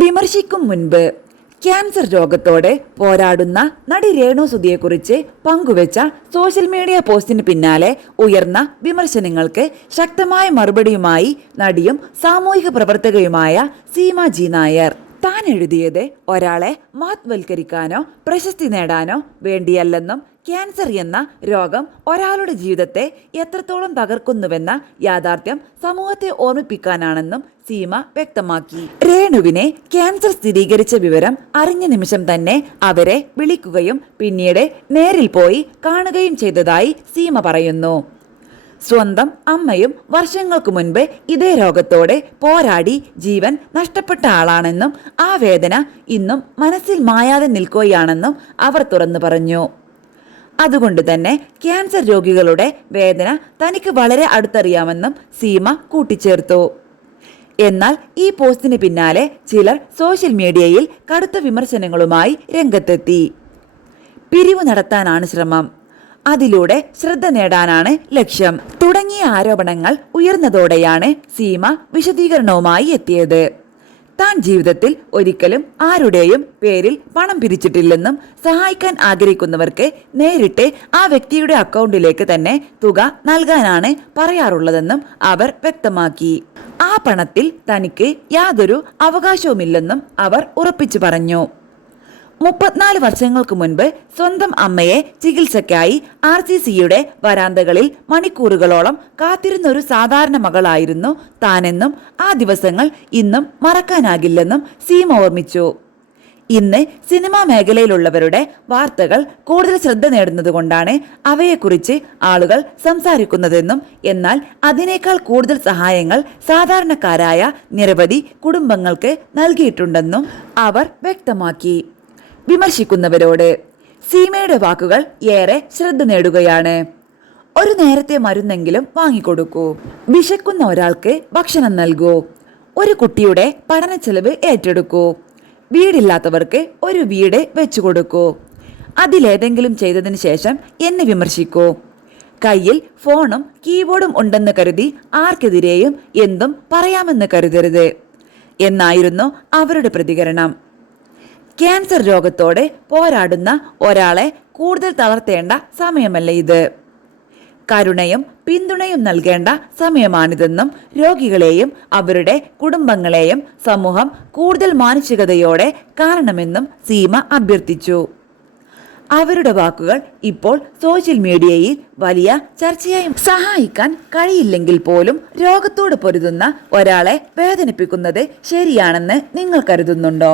വിമർശിക്കും മുൻപ് ക്യാൻസർ രോഗത്തോടെ പോരാടുന്ന നടി രേണു സുധിയെക്കുറിച്ച് പങ്കുവെച്ച സോഷ്യൽ മീഡിയ പോസ്റ്റിന് പിന്നാലെ ഉയർന്ന വിമർശനങ്ങൾക്ക് ശക്തമായ മറുപടിയുമായി നടിയും സാമൂഹിക പ്രവർത്തകയുമായ സീമ ജി നായർ. താൻ എഴുതിയത് ഒരാളെ മഹത്വൽക്കരിക്കാനോ പ്രശസ്തി നേടാനോ വേണ്ടിയല്ലെന്നും ക്യാൻസർ എന്ന രോഗം ഒരാളുടെ ജീവിതത്തെ എത്രത്തോളം തകർക്കുന്നുവെന്ന യാഥാർത്ഥ്യം സമൂഹത്തെ ഓർമ്മിപ്പിക്കാനാണെന്നും സീമ വ്യക്തമാക്കി. രേണുവിനെ ക്യാൻസർ സ്ഥിരീകരിച്ച വിവരം അറിഞ്ഞ നിമിഷം തന്നെ അവരെ വിളിക്കുകയും പിന്നീട് നേരിൽ പോയി കാണുകയും ചെയ്തതായി സീമ പറയുന്നു. സ്വന്തം അമ്മയും വർഷങ്ങൾക്ക് മുൻപ് ഇതേ രോഗത്തോടെ പോരാടി ജീവൻ നഷ്ടപ്പെട്ട ആളാണെന്നും ആ വേദന ഇന്നും മനസ്സിൽ മായാതെ നിൽക്കുകയാണെന്നും അവർ തുറന്നു പറഞ്ഞു. അതുകൊണ്ട് തന്നെ ക്യാൻസർ രോഗികളുടെ വേദന തനിക്ക് വളരെ അടുത്തറിയാമെന്നും സീമ കൂട്ടിച്ചേർത്തു. എന്നാൽ ഈ പോസ്റ്റിന് പിന്നാലെ ചിലർ സോഷ്യൽ മീഡിയയിൽ കടുത്ത വിമർശനങ്ങളുമായി രംഗത്തെത്തി. പിരിവ് നടത്താനാണ് ശ്രമം, അതിലൂടെ ശ്രദ്ധ നേടാനാണ് ലക്ഷ്യം തുടങ്ങിയ ആരോപണങ്ങൾ ഉയർന്നതോടെയാണ് സീമ വിശദീകരണവുമായി എത്തിയത്. താൻ ജീവിതത്തിൽ ഒരിക്കലും ആരുടെയും പേരിൽ പണം പിരിച്ചിട്ടില്ലെന്നും സഹായിക്കാൻ ആഗ്രഹിക്കുന്നവർക്ക് നേരിട്ട് ആ വ്യക്തിയുടെ അക്കൗണ്ടിലേക്ക് തന്നെ തുക നൽകാനാണ് പറയാറുള്ളതെന്നും അവർ വ്യക്തമാക്കി. ആ പണത്തിൽ തനിക്ക് യാതൊരു അവകാശവുമില്ലെന്നും അവർ ഉറപ്പിച്ചു പറഞ്ഞു. 34 വർഷങ്ങൾക്ക് മുൻപ് സ്വന്തം അമ്മയെ ചികിത്സയ്ക്കായി RCCയുടെ വരാന്തകളിൽ മണിക്കൂറുകളോളം കാത്തിരുന്ന ഒരു സാധാരണ മകളായിരുന്നു താനെന്നും ആ ദിവസങ്ങൾ ഇന്നും മറക്കാനാകില്ലെന്നും സീമ ഓർമ്മിച്ചു. ഇന്ന് സിനിമാ മേഖലയിലുള്ളവരുടെ വാർത്തകൾ കൂടുതൽ ശ്രദ്ധ നേടുന്നതുകൊണ്ടാണ് അവയെക്കുറിച്ച് ആളുകൾ സംസാരിക്കുന്നതെന്നും എന്നാൽ അതിനേക്കാൾ കൂടുതൽ സഹായങ്ങൾ സാധാരണക്കാരായ നിരവധി കുടുംബങ്ങൾക്ക് നൽകിയിട്ടുണ്ടെന്നും അവർ വ്യക്തമാക്കി. വിമർശിക്കുന്നവരോട് സീമയുടെ വാക്കുകൾ ഏറെ ശ്രദ്ധ നേടുകയാണ്. ഒരു നേരത്തെ മരുന്നെങ്കിലും വാങ്ങിക്കൊടുക്കൂ, വിശക്കുന്ന ഒരാൾക്ക് ഭക്ഷണം നൽകൂ, ഒരു കുട്ടിയുടെ പഠന ചെലവ് ഏറ്റെടുക്കൂ, വീടില്ലാത്തവർക്ക് ഒരു വീട് വെച്ചു കൊടുക്കൂ, അതിലേതെങ്കിലും ചെയ്തതിന് ശേഷം എന്നെ വിമർശിക്കൂ, കയ്യിൽ ഫോണും കീബോർഡും ഉണ്ടെന്ന് കരുതി ആർക്കെതിരെയും എന്തും പറയാമെന്ന് കരുതരുത് എന്നായിരുന്നു അവരുടെ പ്രതികരണം. ക്യാൻസർ രോഗത്തോടെ പോരാടുന്ന ഒരാളെ കൂടുതൽ തളർത്തേണ്ട സമയമല്ല ഇത്. കരുണയും പിന്തുണയും നൽകേണ്ട സമയമാണിതെന്നും രോഗികളെയും അവരുടെ കുടുംബങ്ങളെയും സമൂഹം കൂടുതൽ മാനസികതയോടെ കാണണമെന്നും സീമ അഭ്യർത്ഥിച്ചു. അവരുടെ വാക്കുകൾ ഇപ്പോൾ സോഷ്യൽ മീഡിയയിൽ വലിയ ചർച്ചയായി. സഹായിക്കാൻ കഴിയില്ലെങ്കിൽ പോലും രോഗത്തോട് പൊരുതുന്ന ഒരാളെ വേദനിപ്പിക്കുന്നത് ശരിയാണെന്ന് നിങ്ങൾ കരുതുന്നുണ്ടോ?